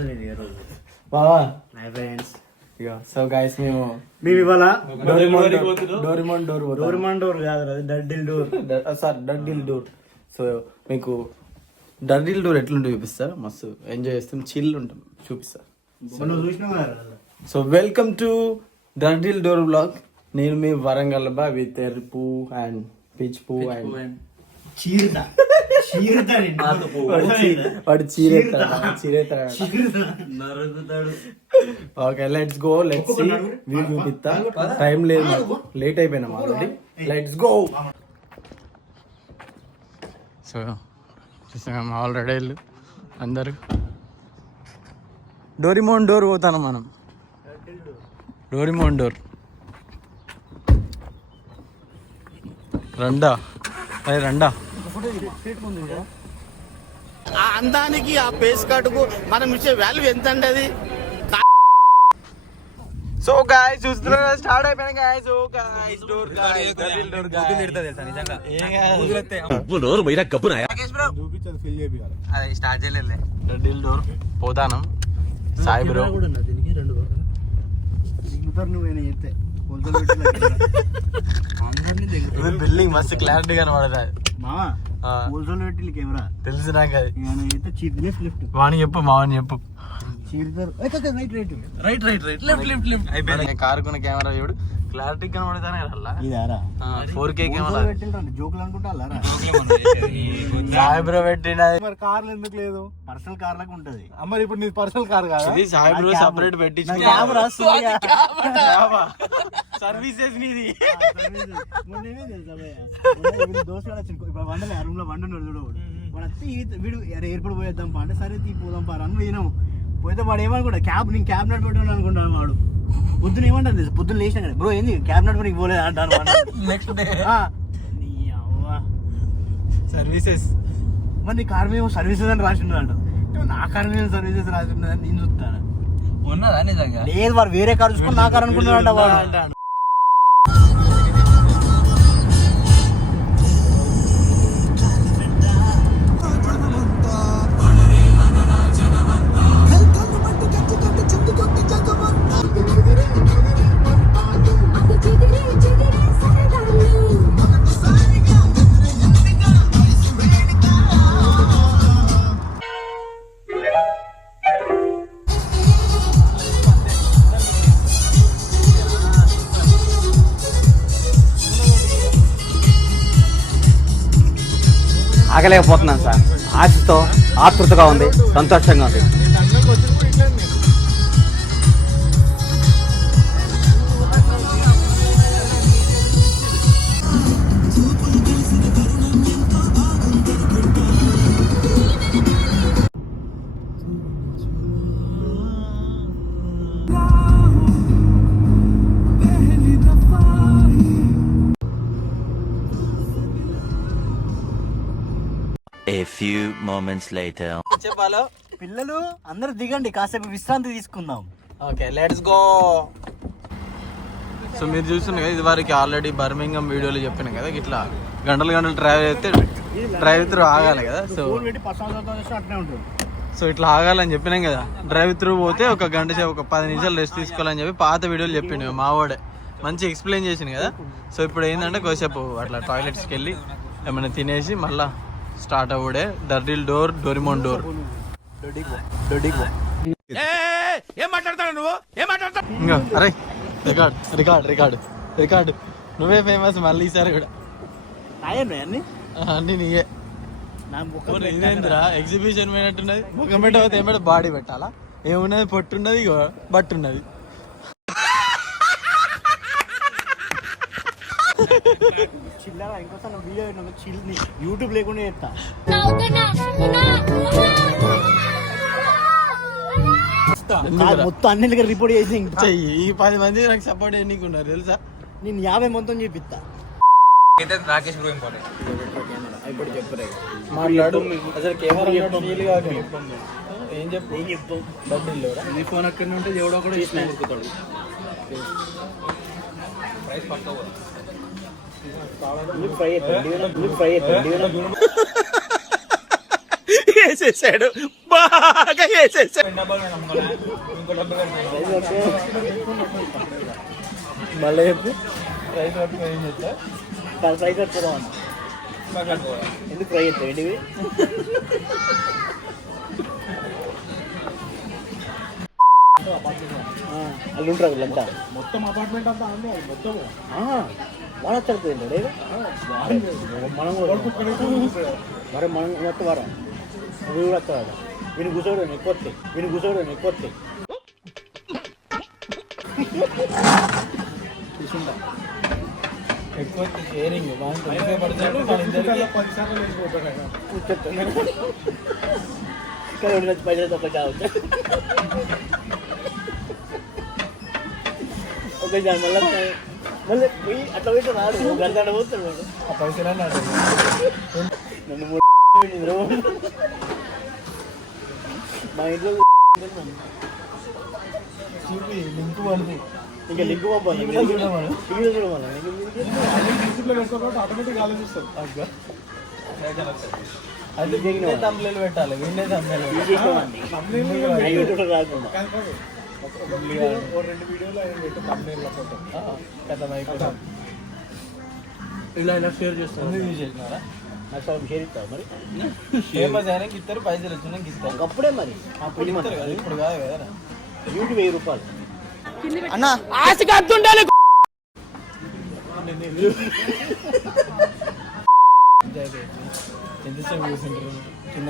వస్తుంది ఈ రోజు. బావా. హాయ్ ఫ్రెండ్స్ ఇక సో గైస్ మేము మేము ఇవాళ Doraemon Doraemon door doorman door కాదు అది డడ్డిల్ డోర్. Sir డడ్డిల్ door. సో మీకు డడ్డిల్ డోర్ ఎట్లుంటే చూపిస్తా మస్తు ఎంజాయ్ చేస్తాం చిల్ ఉంటాం చూపిస్తా. సో వెల్కమ్ టు డర్డిల్ డోర్ బ్లాగ్. నేను మీ వరంగల్ బా విత్ ఎరుపు అండ్ పిచ్ పూ అండ్ చీరత చీరత. వాడు చీరెత్తాడు చీరెత్తాడు okay let's go let's see view చూపిస్తా టైం లేదు మాకు లేట్ అయిపోయినాం ఆల్రెడీ లెట్స్ గో సో చూసాం ఆల్రెడీ వెళ్ళు అందరూ డోరిమోన్ డోర్ పోతాను మనం డోరిమోన్ డోర్ రండా అదే రండా ఆ అందానికి ఆ పేస్ కట్టుకు మనం ఇచ్చే వాల్యూ ఎంత అండి అది? సో గాయ్స్ చూస్తున్నారా? స్టార్ట్ అయిపోయిన గాయ్స్ ఓ గాయ్స్ డోర్ గాయ్స్ డోర్ అది స్టార్ట్ చేయలే డోర్ డోర్ పోతాను. సాయి బ్రో కూడా ఉన్నది దీనికి రెండు. దిగుతారు బిల్డింగ్ మస్తు క్లారిటీ కనబడదా పెట్టి కెమెరా. తెలుసు నాకు అది. అయితే చీప్ లెఫ్ట్ లెఫ్ట్. వాణి చెప్పు మావని చెప్పు. Right right right right right left left left అయిపోయింది. కారు కొన్న కెమెరా చూడు. క్లారిటీ కనబడతానే రల్లా ఇదారా? Four K camera. పెట్టిండ్రు జోకులు అనుకుంటా అల్లారా సాయి బ్రో పెట్టిన మరి కార్లు ఎందుకు లేదు? పర్సనల్ కార్లకు ఉంటది. మరి ఇప్పుడు నీ పర్సనల్ కార్ కాదా? ఇది సాయి బ్రో సెపరేట్ పెట్టించి కెమెరా సర్వీసెస్ నీది. ఇప్పుడు వండలే రూమ్లో వండున్నాడు చూడు వాడు. వాడు ఈత- వీడు ఎయిర్పోర్ట్ పోయేద్దాం పా అంటే సరే తీ పోదాం పా అని పోయినాం. పోతే వాడు ఏమనుకుంటా క్యాబ్ నేను క్యాబ్ నడిపెట్టాను అనుకుంటాను వాడు. పొద్దున తెలుసు? పొద్దున లేచిన కదా బ్రో ఏంది? క్యాబ్ నడిపడానికి పోలేదు? అంటాను నెక్స్ట్ డే ఆ, నీ అవ్వ. సర్వీసెస్ మరి నీ కార్ మేము సర్వీసెస్ అని రాసి ఉన్నాడు నా కార్ మీద సర్వీసెస్ రాసి ఉన్నదని నేను చూస్తాను ఉన్నదా నిజంగా? లేదు వాడు వేరే కార్ చూసుకొని నా కార్ అనుకుంటున్నాడు వాడు. ఆగలేకపోతున్నాను సార్. ఆశతో ఆతృతగా ఉంది సంతోషంగా ఉంది. A few moments later. చెప్పాలో? పిల్లలు అందరూ దిగండి కాసేపు విశ్రాంతి తీసుకుందాం. ఓకే లెట్స్ గో సో మీరు చూస్తున్నారు కదా ఇది వరకు ఆల్రెడీ బర్మింగం వీడియోలో చెప్పాను కదా ఇట్లా గంటలు గంటలు డ్రైవ్ అయితే డ్రైవ్ త్రూ ఆగాలి కదా సో సో ఇట్లా ఆగాలని చెప్పినాం కదా డ్రైవ్ త్రూ పోతే ఒక గంట సేపు ఒక పది నిమిషాలు రెస్ట్ తీసుకోవాలని చెప్పి పాత వీడియోలు చెప్పిండు మా వాడే. మంచి ఎక్స్ప్లెయిన్ చేసిండు కదా. సో ఇప్పుడు ఏంటంటే కొద్దిసేపు అట్లా టాయిలెట్స్కి వెళ్ళి ఏమైనా తినేసి మళ్ళా స్టార్ట్ అవ్వడే. డర్డిల్ డోర్ డోరిమోన్ డోర్. ఇంకా అరే రికార్డ్ రికార్డ్ రికార్డ్ రికార్డ్. నువ్వే ఫేమస్ మళ్ళీ ఈసారి కూడా. అన్ని నీయే. ఇదేందిరా ఎగ్జిబిషన్ పోయినట్టున్నది? ముఖం పెట్టకపోతే ఏం పెట్ట బాడీ పెట్టాలా? ఏమున్నది? పొట్టున్నది? ఇగో బట్టు ఉన్నది చిల్లరా ఇంకోసారి నువ్వు వీడియో పెట్టినావు చిల్ యూట్యూబ్ లేకుండా చెప్తా. మొత్తం అన్ని దగ్గర రిపోర్ట్ చేసి ఈ పది మంది నాకు సపోర్ట్ చేయనీకి ఉన్నారు తెలుసా? నేను యాభై మొత్తం చెప్పిస్తా రాకేష్ బ్రో ఇంపార్టెంట్ ఇప్పుడు చెప్పరే మాట్లాడు. అసలు కెమెరా ఫీల్ కాదు ఏం చెప్పు? ఏం చెప్తావు డబ్బులు నీ ఫోన్ అక్కడ ఉంటే ఎవడో కూడా ఇష్టం ఫ్రై ఫ్రై వేసేసాడు. బాగా వేసేసాడు. మళ్ళీ చెప్పు. ఫ్రై కట్టుకోదాం అన్న ఎందుకు ఫ్రై చేస్తావు? ఏంటివి? వాళ్ళు ఉంటారు వీళ్ళంతా మొత్తం అపార్ట్మెంట్ అంతా మొత్తం మన వచ్చేది మనం కూడా మరి మనం మొత్తం వారా. నువ్వు కూడా వస్తావు వీని కూర్చోడు ఎక్కువ వస్తాయి వీని కూర్చోడు ఎక్కువ వస్తాయి ఎక్కువ షేరింగ్ పైసలు ఒక జా మళ్ళీ పోయి అట్లా పోయి రాడు. ఒక గంట అట్లా పోతాడు వాడు. ఆ పైసలన్నీ అటు నన్ను మూడు పెట్టిండ్రు. మా ఇంట్లో చూపి లింక్ పంపి ఇంకా లింక్ పంపాలి. టీవీలో చూడమను. అగ్గ. అది పెట్టాలి తమ్ముళ్ళు యూట్యూబ్ రాకుండా రెండు వీడియోలు ఆయన పెట్టి ఫోటో కథ అయిపోతాం ఇలా ఇలా షేర్ చేస్తాను ఎందుకు తీసేసినారా నాకు సగం షేర్ ఇస్తావు మరి ఫేమస్ అయినాక ఇద్దరు పైసలు వచ్చినాక ఇస్తారు అప్పుడే మరి అప్పుడు ఇస్తారు కదా ఇప్పుడు కాదు కదా యూట్యూబ్ వెయ్యి రూపాయలు అన్న ఆశకి అద్దుండాలి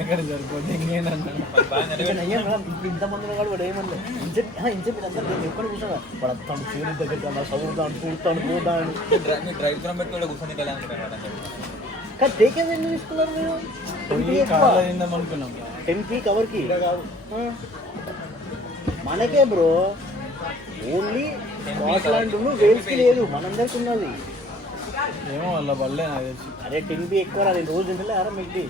సరిపోతే ఇంతమంది కూడా ఏమన్నా ఎక్కడ కూర్చున్నా వాడు అలా చదువుతాడు చూస్తాడు పోతాడు కానీ టేకేజ్ ఎందుకు తీసుకున్నారు మీరు? పోయి కార్లో తిందాం అనుకున్నాం. టెన్ పీ కవర్కి మనకే బ్రో. ఓన్లీ స్కాట్లాండ్ వేల్స్కి లేదు. మనందరికి ఉన్నది. ఏమో వాళ్ళ వల్లే నాకు తెలిసి. అరే టెన్ పీ ఎక్కువ రాదు రోజు తింటలే అరా మీకు?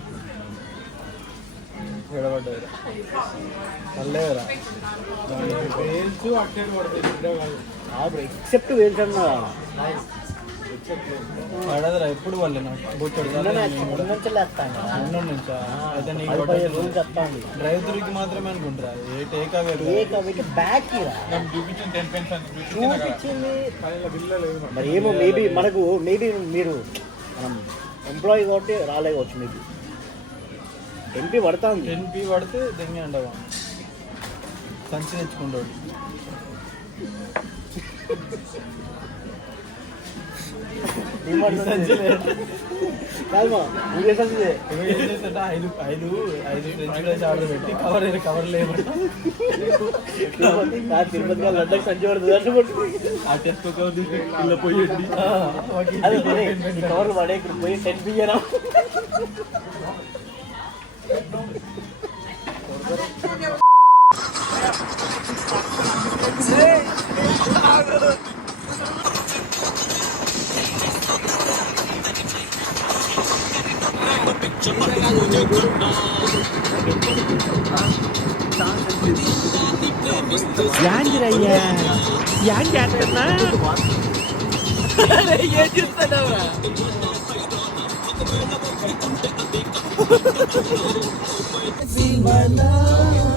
వేల్స్ పడుతుంది కాదు. బ్రో ఎక్సెప్ట్ వేల్స్ అన్నా పడదురా ఎప్పుడు వాళ్ళే డ్రైవ్ త్రూకి మాత్రమే అనుకుంటారా. ఏ టేక్ అవే బ్యాక్ చూపించింది మరి. ఏమో మేబీ మనకు మేబీ మీరు మనం ఎంప్లాయీ కాబట్టి రాలే కావచ్చు మీకు ఎంపీ పడుతుంది. టెన్ పీ పడితే దెంగి అండవా సంచి తెచ్చుకుంటాడు. ఐదు ఐదు ఐదు ఫ్రెంచ్ ఫ్రైస్ ఆర్డర్ పెట్టి కవర్ కవర్ లేబర్ తిరుపతి లడ్డకి సంచి పడుతుంది. ఆ టెస్ట్ కవర్ తీసి ఇలా పోయండి అదే అదే, ఈ కవర్లు పడే ఇక్కడ పోయి టెన్ బియ్యరా వెల్కమ్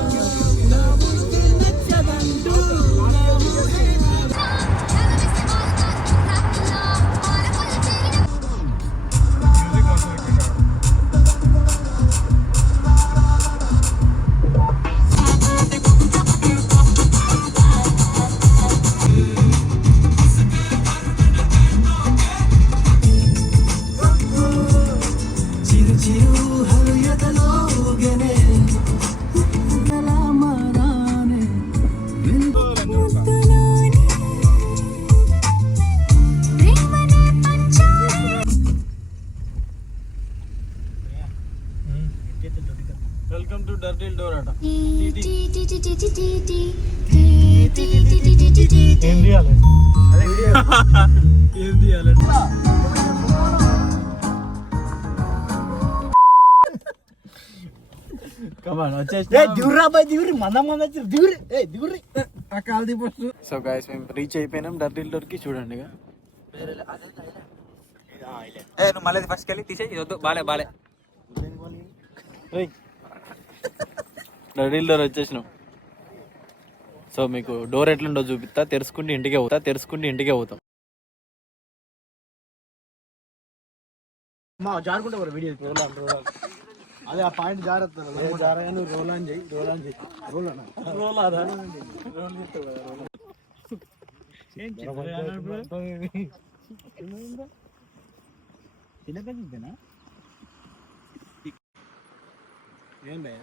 ఏ దిగురి సో గాయస్ మేము రీచ్ అయిపోయినాం డర్టిల్ డోర్కి చూడండి మళ్ళీ ఫస్ట్ వెళ్ళి ఇది వద్దు బాలే బాలే. ఏయ్, డోర్ డోర్ వచ్చేసినాం. సో మీకు డోర్ ఎట్లుండో చూపిస్తా తెరుచుకుంటే ఇంటికే పోతా తెరుచుకుంటే ఇంటికే పోతాం. మా జారుకుంటే ఒక వీడియో రోలాన్ రోలాన్. అదే ఆ పాయింట్ జాగ్రత్త జారగా నువ్వు రోలాన్ చేయి రోలాన్ చేయి. రోలాన్ రోలాదా రోల్ చేస్తావు కదా రోల్ చిన్న పెద్దనా ఏం భయ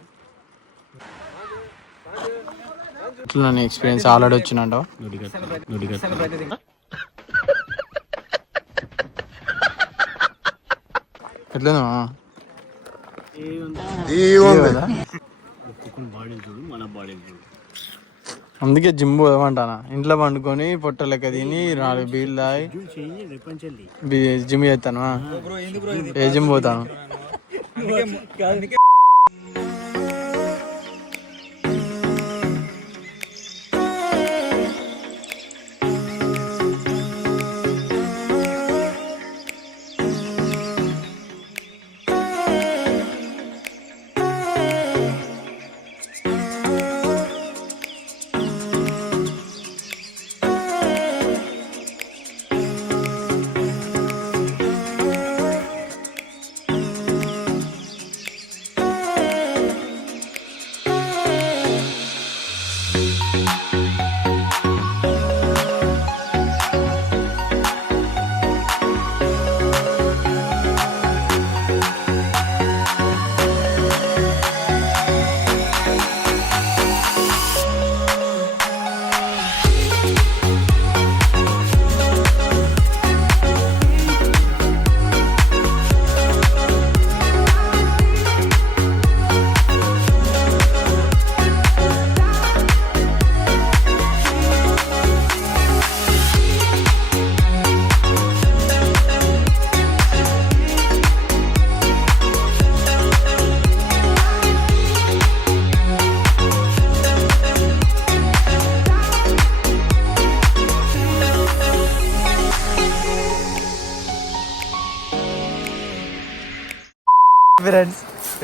ఎక్స్పీరియన్స్ ఆల్రెడీ వచ్చినంట చూడు అందుకే జిమ్ పోదామంటానా? ఇంట్లో పండుకొని పొట్ట లెక్క తిని నాలుగు బీళ్ళు తాగి జిమ్ చేస్తాను ఏ జిమ్ పోతాను?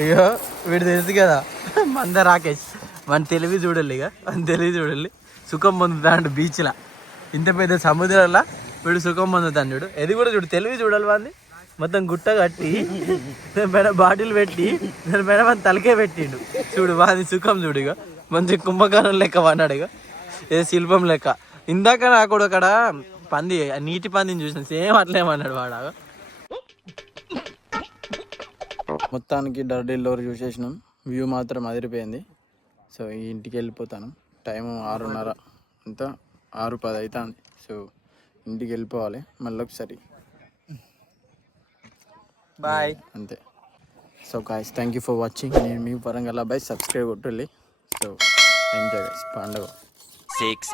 అయ్యో వీడు తెలుసు కదా. మంద రాకేష్. మన తెలివి చూడాలి ఇక. మన తెలివి చూడాలి సుఖం పొందుతాడు బీచ్లో ఇంత పెద్ద సముద్రంలో వీడు సుఖం పొందుతాను చూడు ఇది కూడా చూడు తెలివి చూడాలి వాడిని మొత్తం గుట్ట కట్టి దాని పైన బాటిల్ పెట్టి దాని పైన మన తలకే పెట్టిండు. చూడు వాది సుఖం చూడు ఇక. మంచి కుంభకారం లెక్క పన్నాడు ఇక. ఏ శిల్పం లెక్క. ఇందాక నాకు కూడా అక్కడ పంది నీటి పందిని చూసిన సేమ్ అట్లేమన్నాడు వాడు. మొత్తానికి డర్డీ లోర్ చూసేసినాం వ్యూ మాత్రం అదిరిపోయింది. సో ఈ ఇంటికి వెళ్ళిపోతాను. టైం ఆరున్నర అంతా ఆరు పది అవుతుంది సో ఇంటికి వెళ్ళిపోవాలి. మళ్ళీ ఒకసారి. బాయ్. అంతే. So guys thank you for watching నేను మీ పరంగా బాయ్ సబ్స్క్రైబ్ కొట్టాలి సో ఎంజాయ్ గైస్ పండుగ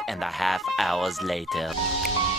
and a half hours later.